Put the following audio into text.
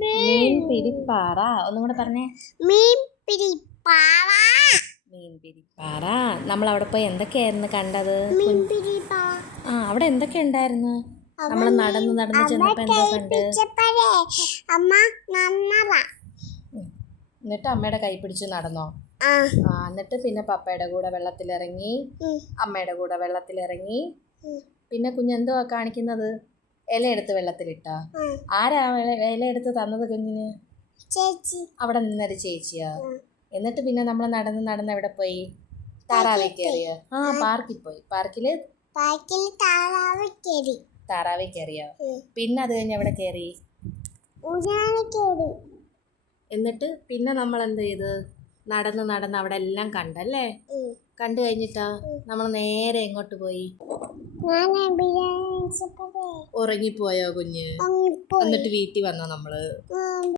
മീൻ പിടിപ്പാറ ഒന്നും കൂടെ പറഞ്ഞേ. മീൻ പിടിപ്പാറ. മീൻ പിടിപ്പാറ. നമ്മൾ അവിടെ പോയി എന്തൊക്കെയായിരുന്നു കണ്ടത്? അവിടെ എന്തൊക്കെ ഉണ്ടായിരുന്നു? നമ്മൾ നടന്ന് ചെന്നപ്പോ എന്തോ കണ്ട്? എന്നിട്ട് അമ്മയുടെ കൈ പിടിച്ച് നടന്നോ? എന്നിട്ട് പിന്നെ പപ്പയുടെ കൂടെ വെള്ളത്തിലിറങ്ങി, അമ്മയുടെ കൂടെ വെള്ളത്തിലിറങ്ങി. പിന്നെ കുഞ്ഞെന്തോ കാണിക്കുന്നത്? ഇല എടുത്ത് വെള്ളത്തിലിട്ടാ? ആരാ ഇല എടുത്ത് തന്നത് കുഞ്ഞിന്? ചേച്ചി. അവിടെ നിന്നൊരു ചേച്ചിയാ. എന്നിട്ട് പിന്നെ നമ്മൾ നടന്ന് എവിടെ പോയി? താറാവിൽ കയറിയോ? പാർക്കിൽ പോയി. പാർക്കില് താറാവിൽ കയറിയോ? പിന്നെ അത് കഴിഞ്ഞ് എവിടെ കയറി? എന്നിട്ട് പിന്നെ നമ്മൾ എന്ത് ചെയ്ത്? നടന്ന് അവിടെ എല്ലാം കണ്ടല്ലേ? കണ്ടു കഴിഞ്ഞിട്ടാ നമ്മൾ നേരെ എങ്ങോട്ട് പോയി? ഉറങ്ങിപ്പോയോ കുഞ്ഞ്? എന്നിട്ട് വീട്ടിൽ വന്നോ നമ്മള്?